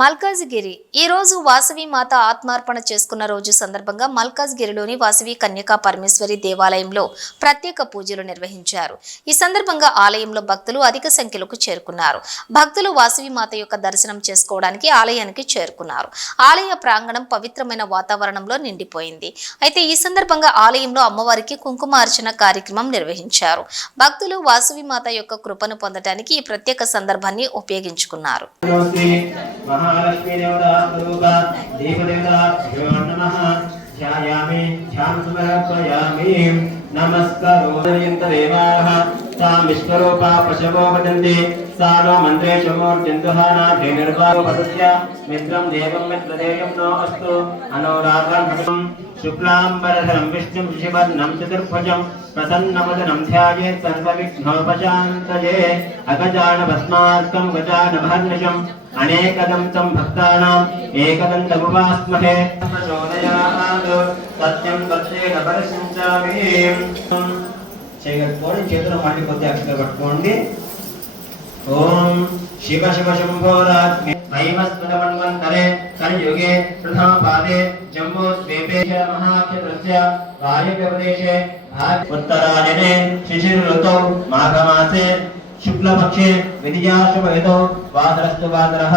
మల్కాజ్గిరి ఈ రోజు వాసవి మాత ఆత్మార్పణ చేసుకున్న రోజు సందర్భంగా మల్కాజ్గిరిలోని వాసవి కన్యకా పరమేశ్వరి దేవాలయంలో ప్రత్యేక పూజలు నిర్వహించారు. ఈ సందర్భంగా ఆలయంలో భక్తులు అధిక సంఖ్యలో చేరుకున్నారు. భక్తులు వాసవి మాత యొక్క దర్శనం చేసుకోవడానికి ఆలయానికి చేరుకున్నారు. ఆలయ ప్రాంగణం పవిత్రమైన వాతావరణంలో నిండిపోయింది. అయితే ఈ సందర్భంగా ఆలయంలో అమ్మవారికి కుంకుమార్చన కార్యక్రమం నిర్వహించారు. భక్తులు వాసవి మాత యొక్క కృపను పొందడానికి ఈ ప్రత్యేక సందర్భాన్ని ఉపయోగించుకున్నారు. महालक्ष्मी देवता स्वरूपा देवदेवता नमः ध्यायामि ध्यान समर्पयामि नमस्कारोदयन्त देवाः सा विश्वरूपा पशवो वदन्ति सा नो मन्त्रेषु मूर्तिन्दुहाना धेनुर्भावो पदस्य मित्रं देवं मित्रदेयं नो अस्तु अनोराधं शुक्लाम्बरधरं विष्णुं शशिवर्णं चतुर्भुजं प्रसन्नवदनं ध्यायेत् सर्वविघ्नोपशान्तये अगजानभस्मार्कं गजानमहर्निशम् अनेकदं तं भक्तानाम् एकदन्तमुपास्महे प्रचोदयात् सत्यं तत्तेन परिशिञ्चामि చేయగలుగుకోండి. చేతులు మళ్ళీ కొద్దిగా అక్షర పట్టుకోండి. ఓం శివ శివ శంభోరాజ్ఞే మహిమస్మృతమన్వంతరే కలియుగే ప్రథమ పాదే జంబో ద్వీపే మహాక్షత్రస్య వాయువ్యప్రదేశే ఉత్తరాయణే శిశిర ఋతౌ మాఘమాసే शुक्लपक्षे विद्या शुभहितो वासरस्तु वासरः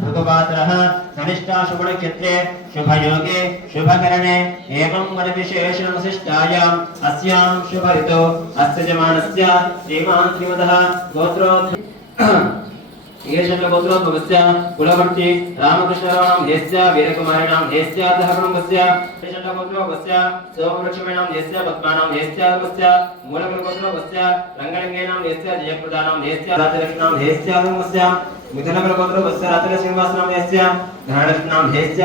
भृगुवासरः धनिष्ठा शुभनक्षत्रे शुभयोगे शुभकरणे एवं वरविशेषणविशिष्टायाम् अस्यां शुभऋतौ अस्य जमानस्य श्रीमान् श्रीमतः गोत्रोद् गोत्रोद्भवस्य कुलवर्ती रामकृष्णराणां देस्य वीरकुमारिणां देस्य सहकुटुम्बस्य गोत्रोद्भवस्य सोमलक्ष्मीणां देस्य पद्मानां देस्य मूलकुलगोत्रोद्भवस्य रङ्गलिङ्गेनां देस्य जयप्रदानां देस्य राजलक्ष्मीनां देस्य मिथुनकुलगोत्रोद्भवस्य राजलक्ष्मीवासनां देस्य धनलक्ष्मीनां देस्य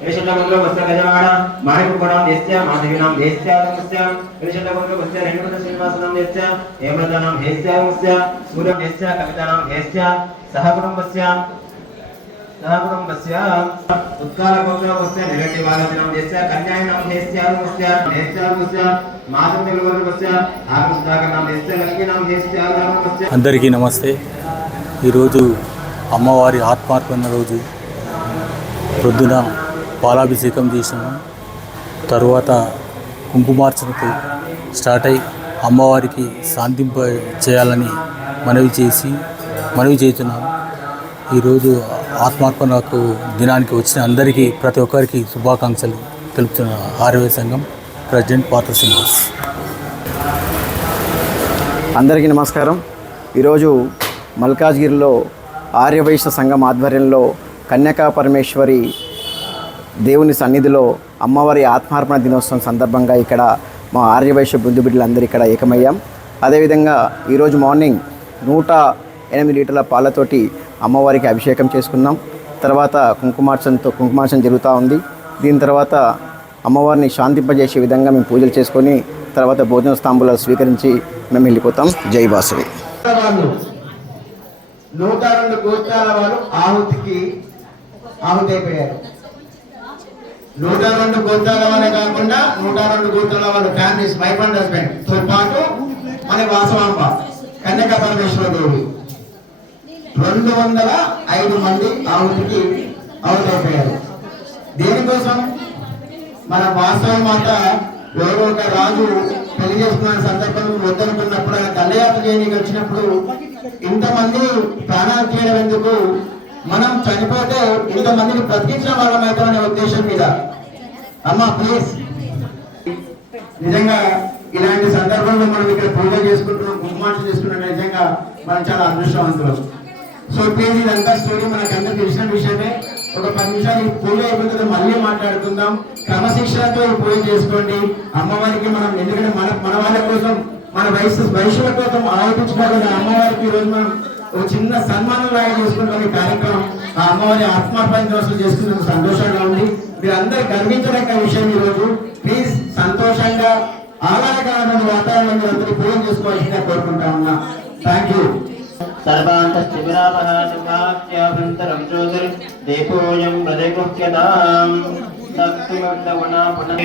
गोत्रोद्भवस्य गजवाड माणिकपुरां देस्य माधवीनां देस्य गोत्रोद्भवस्य रेणुकश्रीनिवासनां देस्य हेमलतानां देस्य सूर्यं देस्य कवितानां देस्य सहकुटुम्बस्य उत्कालगोत्रोद्भवस्य निरटिवालनां देस्य कन्यायानां देस्य माधवकुलगोत्रोद्भवस्य आगमसुधाकरनां देस्य लक्ष्मीनां देस्य అందరికీ నమస్తే. ఈరోజు అమ్మవారి ఆత్మార్పణ రోజు. పొద్దున పాలాభిషేకం చేసాము. తరువాత కుంకుమార్చనతో స్టార్ట్ అయి అమ్మవారికి శాంతింప చేయాలని మనవి చేస్తున్నాము. ఈరోజు ఆత్మార్పణకు దినానికి వచ్చిన అందరికీ ప్రతి ఒక్కరికి శుభాకాంక్షలు తెలుపుతున్న ఆర్యవైశ్య సంఘం ప్రెసిడెంట్ పాత్ర శ్రీనివాస్. అందరికీ నమస్కారం. ఈరోజు మల్కాజ్గిరిలో ఆర్యవైశ్య సంఘం ఆధ్వర్యంలో కన్యకా పరమేశ్వరి దేవుని సన్నిధిలో అమ్మవారి ఆత్మార్పణ దినోత్సవం సందర్భంగా ఇక్కడ మా ఆర్యవైశ్య బృందు బిడ్డలందరూ ఇక్కడ ఏకమయ్యాం. అదేవిధంగా ఈరోజు మార్నింగ్ 108 లీటర్ల పాలతోటి అమ్మవారికి అభిషేకం చేసుకున్నాం. తర్వాత కుంకుమార్చన జరుగుతూ ఉంది. దీని తర్వాత అమ్మవారిని శాంతింపజేసే విధంగా మేము పూజలు చేసుకొని తర్వాత భోజన స్తాంబూలాలు స్వీకరించి మేము వెళ్ళిపోతాం. జై వాసవి. 102 గోత్రాల వారు ఆహుతి అయిపోయారు. 102 గోత్రాల వారే కాకుండా 102 గోత్రాల వాళ్ళ ఫ్యామిలీస్ వైఫ్ అండ్ హస్బెండ్ తో పాటు మన వాసవాంబ కన్యకా పరమేశ్వర దేవి 205 మంది ఆహుతి అయిపోయారు. దేనికోసం? మన వాసవి మాత ఎవరో ఒక రాజు పెళ్లి చేసుకున్న సందర్భంలో వద్దనుకున్నప్పుడు ఆయన దండయాత్ర చేయడానికి వచ్చినప్పుడు ఇంతమంది ప్రాణాలు తీయడం ఎందుకు, మనం చనిపోతే ఇంతమందిని బ్రతికించిన వాళ్ళం అవుతామనే ఉద్దేశం మీద అమ్మ ప్లీజ్. నిజంగా ఇలాంటి సందర్భంలో మనం ఇక్కడ పూజ చేసుకుంటున్నాం, కుంకుమార్చన చేసుకుంటున్నాం. నిజంగా మనం చాలా అదృష్టవంతులం. సో ప్లీజ్ ఇదంతా స్టోరీ మనకందరికి తెలిసిన విషయమే. ఒక 10 నిమిషాలు ఈ పూజ అయిపోతుంది, మళ్ళీ మాట్లాడుకుందాం. క్రమశిక్షణతో ఈ పూజ చేసుకోండి అమ్మవారికి. మనం ఎందుకంటే మన వాళ్ళ కోసం, మన వయసుల కోసం ఆలోచించుకోకుండా అమ్మవారికి ఈరోజు మనం ఒక చిన్న సన్మానం లాగా చేసుకుంటాం. ఈ కార్యక్రమం ఆ అమ్మవారి ఆత్మార్పణ దినోత్సవం చేసుకున్నందుకు సంతోషంగా ఉంది. మీరందరూ గర్వించదగ్గ విషయం. ఈరోజు ప్లీజ్ సంతోషంగా ఆహ్లాదకరమైన వాతావరణంలో అందరూ పూజ చేసుకోవాల్సిందిగా కోరుకుంటా ఉన్నా. Thank you. सर्वान्तश्चिविरापहासुभाख्याभ्यन्तरं ज्योतिर्दीपोऽयं हृदयगुह्यतां शक्तिमर्दगुणा पुनः